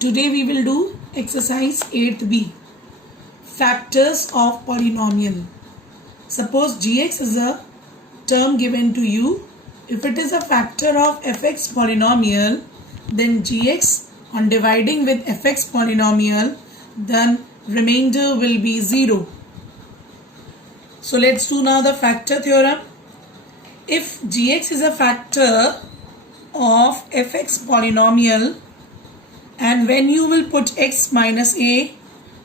Today we will do exercise 8th B. Factors of polynomial. Suppose gx is a term given to you. If it is a factor of fx polynomial, then gx on dividing with fx polynomial, then remainder will be 0. So let's do now the factor theorem. If gx is a factor of fx polynomial, and when you will put x minus a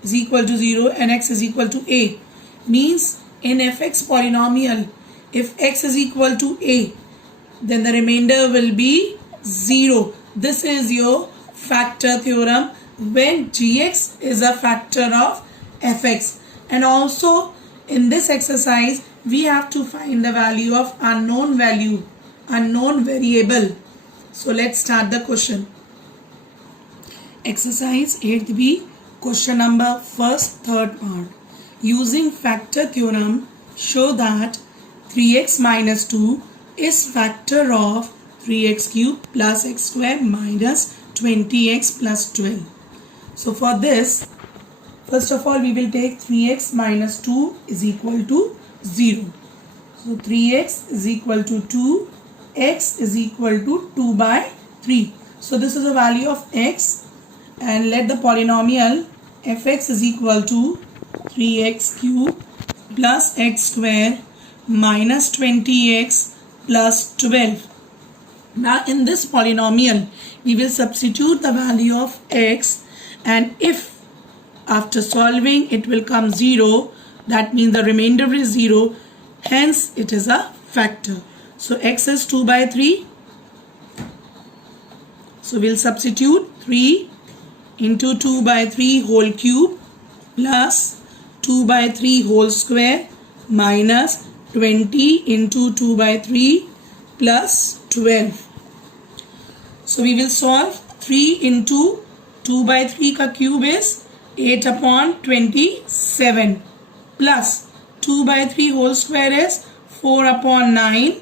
is equal to 0 and x is equal to a, means in fx polynomial, if x is equal to a, then the remainder will be 0. This is your factor theorem when gx is a factor of fx. And also in this exercise, we have to find the value of unknown variable. So let's start the question. Exercise 8th B, question number first, third part. Using factor theorem, show that 3x minus 2 is factor of 3x cube plus x square minus 20x plus 12. So for this, first of all, we will take 3x minus 2 is equal to 0. So 3x is equal to 2, x is equal to 2 by 3. So this is the value of x. And let the polynomial fx is equal to 3x cube plus x square minus 20x plus 12. Now in this polynomial, we will substitute the value of x, and if after solving it will come 0, that means the remainder is 0, hence it is a factor. So x is 2 by 3. So we'll substitute 3 into 2 by 3 whole cube plus 2 by 3 whole square minus 20 into 2 by 3 plus 12. So we will solve 3 into 2 by 3 ka cube is 8 upon 27 plus 2 by 3 whole square is 4 upon 9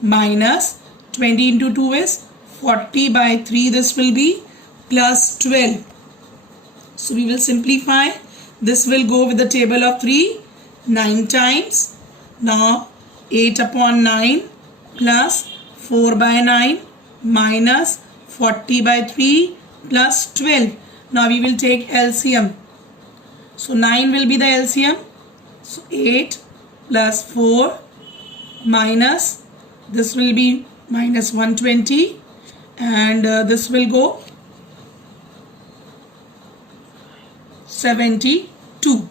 minus 20 into 2 is 40 by 3, this will be plus 12. So we will simplify. This will go with the table of 3 9 times. Now 8 upon 9 plus 4 by 9 minus 40 by 3 plus 12. Now we will take LCM. So 9 will be the LCM. So 8 plus 4 minus, this will be minus 120, and this will go 72.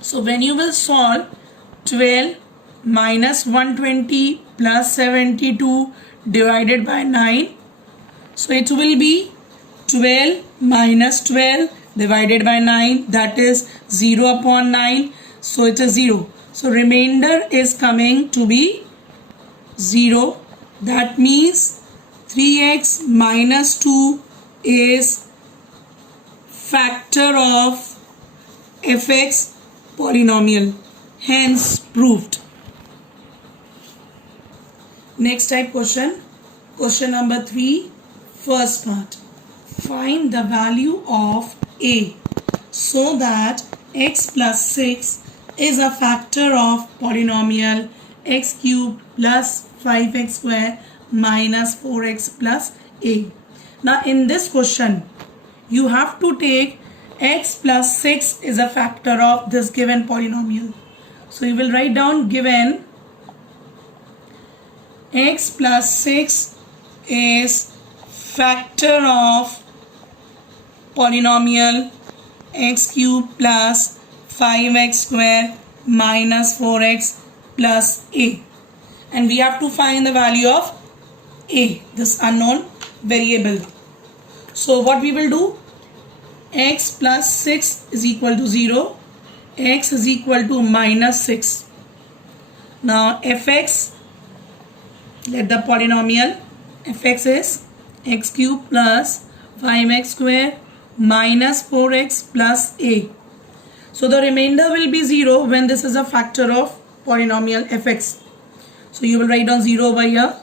So when you will solve 12 minus 120 plus 72 divided by 9, so it will be 12 minus 12 divided by 9, that is 0 upon 9, so it is 0. So remainder is coming to be 0. That means 3x minus 2 is factor of fx polynomial, hence proved. Next type question, question number 3, first part. Find the value of a so that x plus 6 is a factor of polynomial x cube plus 5x square minus 4x plus a. Now in this question, you have to take x plus 6 is a factor of this given polynomial. So you will write down given x plus 6 is factor of polynomial x cube plus 5x square minus 4x plus a. And we have to find the value of a, this unknown variable. So what we will do, x plus 6 is equal to 0, x is equal to minus 6. Now fx, let the polynomial fx is x cube plus 5x square minus 4x plus a. So the remainder will be 0 when this is a factor of polynomial fx. So you will write down 0 over here.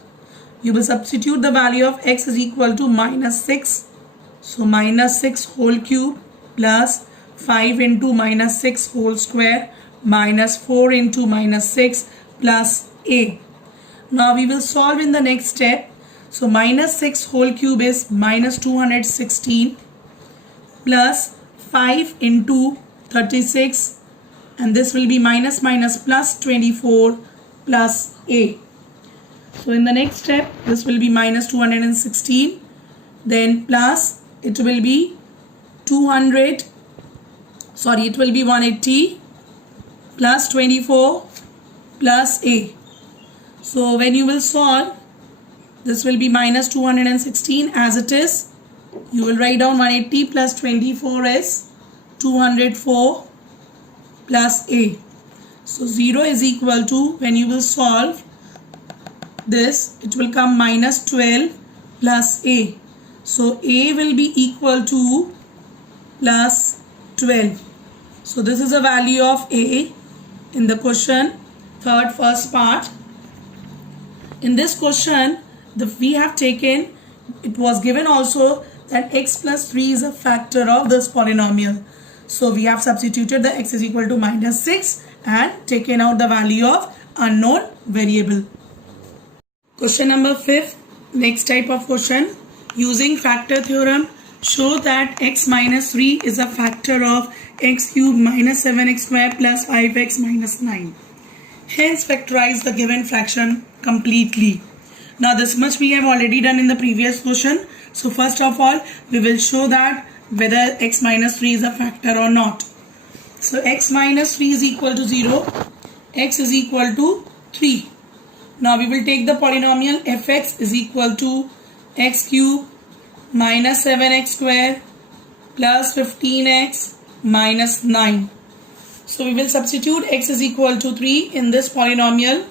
You will substitute the value of x is equal to minus 6 So minus 6 whole cube plus 5 into minus 6 whole square minus 4 into minus 6 plus a. Now we will solve in the next step. So minus 6 whole cube is minus 216 plus 5 into 36, and this will be minus minus plus 24 plus a. So in the next step, this will be minus 216, then plus it will be 180 plus 24 plus a. So when you will solve, this will be minus 216 as it is. You will write down 180 plus 24 is 204 plus a. So 0 is equal to, when you will solve this, it will come minus 12 plus a. So a will be equal to plus 12. So this is the value of a in the question, first part. In this question, we have taken, it was given also that x plus 3 is a factor of this polynomial. So we have substituted the x is equal to minus 6 and taken out the value of unknown variable. Question number 5, next type of question. Using factor theorem, show that x minus 3 is a factor of x cube minus 7x square plus 5x minus 9. Hence factorize the given fraction completely. Now this much we have already done in the previous question. So first of all, we will show that whether x minus 3 is a factor or not. So x minus 3 is equal to 0, x is equal to 3. Now we will take the polynomial fx is equal to x cube minus 7x square plus 15x minus 9. So we will substitute x is equal to 3 in this polynomial.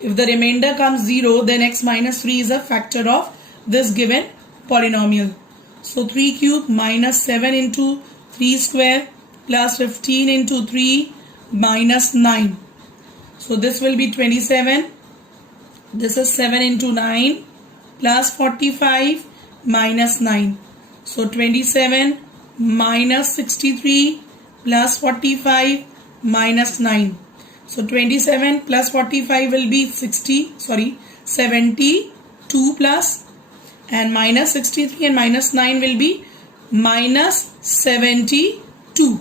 If the remainder comes 0, then x minus 3 is a factor of this given polynomial. So 3 cube minus 7 into 3 square plus 15 into 3 minus 9. So this will be 27. This is 7 into 9 plus 45 minus 9. So 27 minus 63 plus 45 minus 9. So 27 plus 45 will be 72 plus, and minus 63 and minus 9 will be minus 72.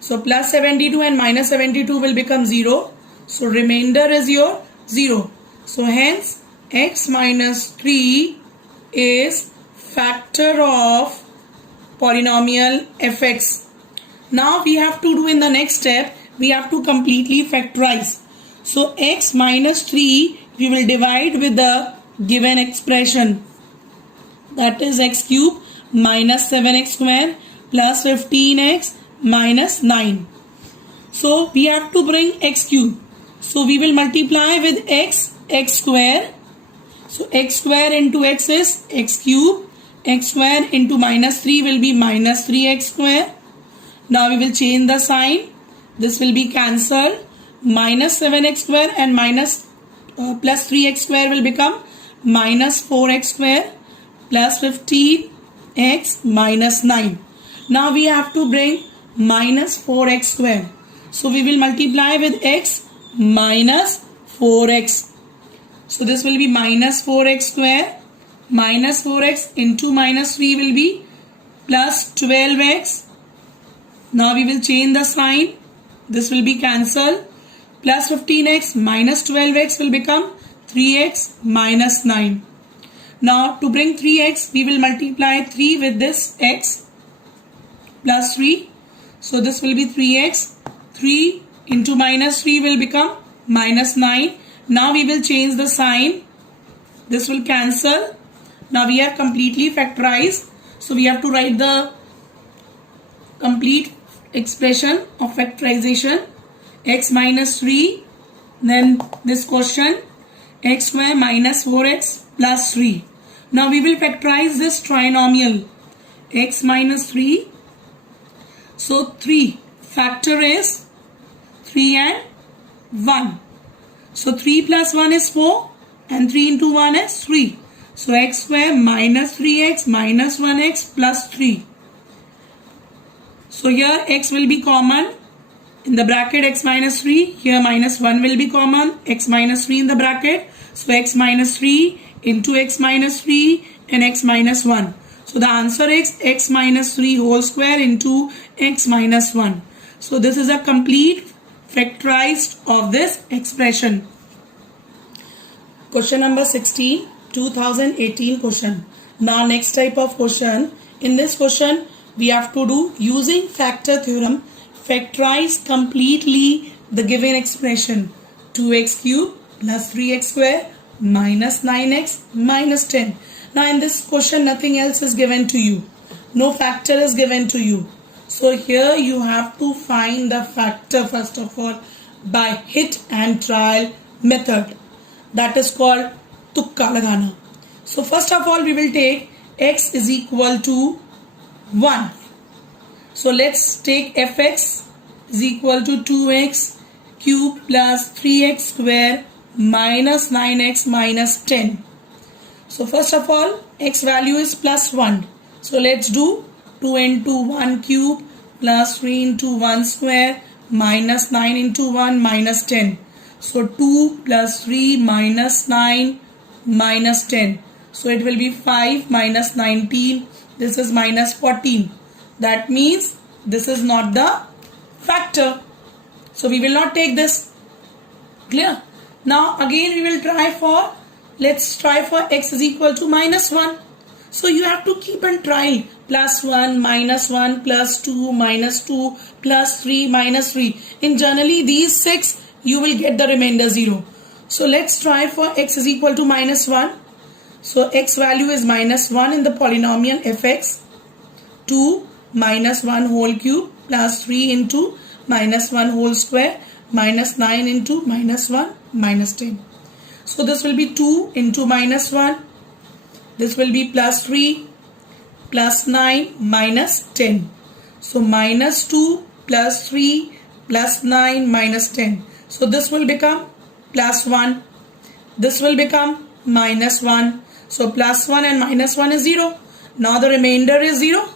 So plus 72 and minus 72 will become 0. So remainder is your 0. So hence x minus 3 is factor of polynomial fx. Now we have to do in the next step, we have to completely factorize. So x minus 3 we will divide with the given expression, that is x cube minus 7x square plus 15x minus 9. So we have to bring x cube. So we will multiply with x square. So x square into x is x cube. X square into minus 3 will be minus 3x square. Now we will change the sign. This will be cancelled. Minus 7x square and plus 3x square will become minus 4x square plus 15x minus 9. Now we have to bring minus 4x square. So we will multiply with x minus 4x. So this will be minus 4x square. Minus 4x into minus 3 will be plus 12x. Now we will change the sign. This will be cancelled. Plus 15x minus 12x will become 3x minus 9. Now to bring 3x, we will multiply 3 with this x plus 3. So this will be 3x. 3 into minus 3 will become minus 9. Now we will change the sign. This will cancel. Now we have completely factorized. So we have to write the complete expression of factorization. X minus 3. Then this question. X square minus 4x plus 3. Now we will factorize this trinomial. X minus 3. So 3. Factor is 3 and 1. So 3 plus 1 is 4 and 3 into 1 is 3. So x square minus 3x minus 1x plus 3. So here x will be common in the bracket x minus 3. Here minus 1 will be common, x minus 3 in the bracket. So x minus 3 into x minus 3 and x minus 1. So the answer is x minus 3 whole square into x minus 1. So this is a complete factorized of this expression. Question number 16, 2018 question. Now next type of question. In this question we have to do using factor theorem, factorize completely the given expression 2x cube plus 3x square minus 9x minus 10. Now in this question nothing else is given to you. No factor is given to you. So here you have to find the factor first of all by hit and trial method. That is called tukka lagana. So first of all we will take x is equal to 1. So let's take fx is equal to 2x cube plus 3x square minus 9x minus 10. So first of all x value is plus 1. So let's do 2 into 1 cube plus 3 into 1 square minus 9 into 1 minus 10. So 2 plus 3 minus 9 minus 10. So it will be 5 minus 19. This is minus 14. That means this is not the factor. So we will not take this. Clear? Now again we will try for, let's try for x is equal to minus 1. So you have to keep on trying. Plus 1, minus 1, plus 2, minus 2, plus 3, minus 3. In generally these 6 you will get the remainder 0. So let's try for x is equal to minus 1. So x value is minus 1 in the polynomial fx. 2 minus 1 whole cube plus 3 into minus 1 whole square minus 9 into minus 1 minus 10. So this will be 2 into minus 1. This will be plus 3 plus 9 minus 10. So minus 2 plus 3 plus 9 minus 10. So this will become plus 1. This will become minus 1. So plus 1 and minus 1 is 0. Now the remainder is 0.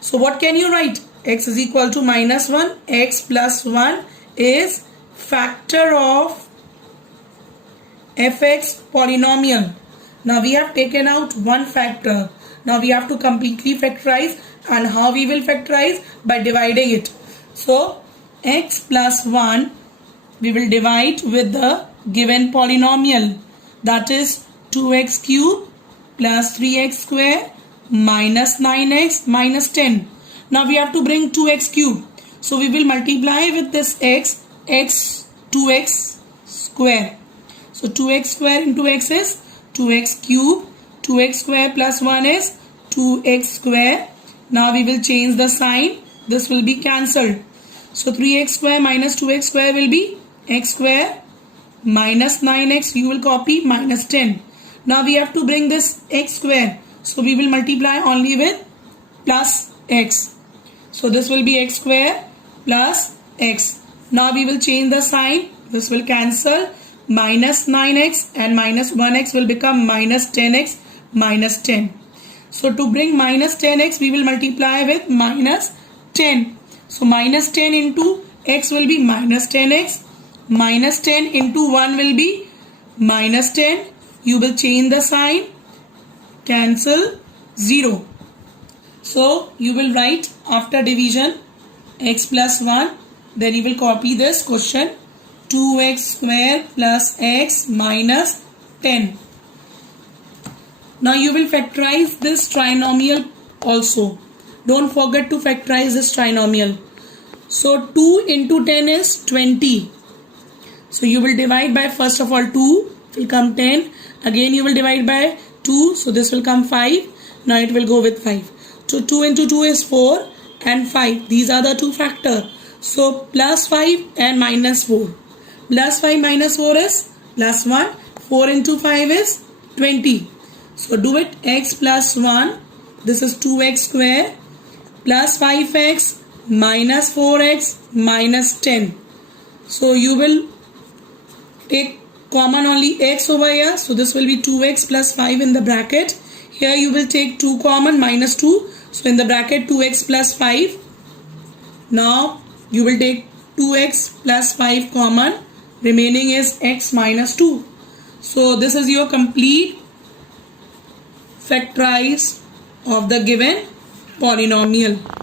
So what can you write? X is equal to minus 1. X plus 1 is factor of fx polynomial. Now we have taken out one factor. Now we have to completely factorize. And how we will factorize? By dividing it. So x plus 1 we will divide with the given polynomial. That is 2x cube plus 3x square minus 9x minus 10. Now we have to bring 2x cube. So we will multiply with this x 2x square. So 2x square into x is 2x cube. 2x square plus 1 is 2x square. Now we will change the sign. This will be cancelled. So 3x square minus 2x square will be x square minus 9x. You will copy minus 10. Now we have to bring this x square. So we will multiply only with plus x. So this will be x square plus x. Now we will change the sign. This will cancel. Minus 9x and minus 1x will become minus 10x minus 10. So to bring minus 10x we will multiply with minus 10. So minus 10 into x will be minus 10x. Minus 10 into 1 will be minus 10. You will change the sign. Cancel 0. So you will write after division x plus 1. Then you will copy this question 2x square plus x minus 10. Now you will factorize this trinomial also. Don't forget to factorize this trinomial. So 2 into 10 is 20. So you will divide by first of all 2. It will come 10. Again you will divide by 2. So this will come 5. Now it will go with 5. So 2 into 2 is 4 and 5. These are the two factors. So plus 5 and minus 4. Plus 5 minus 4 is plus 1. 4 into 5 is 20. So do it x plus 1. This is 2x square plus 5x minus 4x minus 10. So you will take common only x over here, so this will be 2x plus 5 in the bracket. Here you will take 2 common, minus 2, so in the bracket 2x plus 5. Now you will take 2x plus 5 common, remaining is x minus 2. So this is your complete factorize of the given polynomial.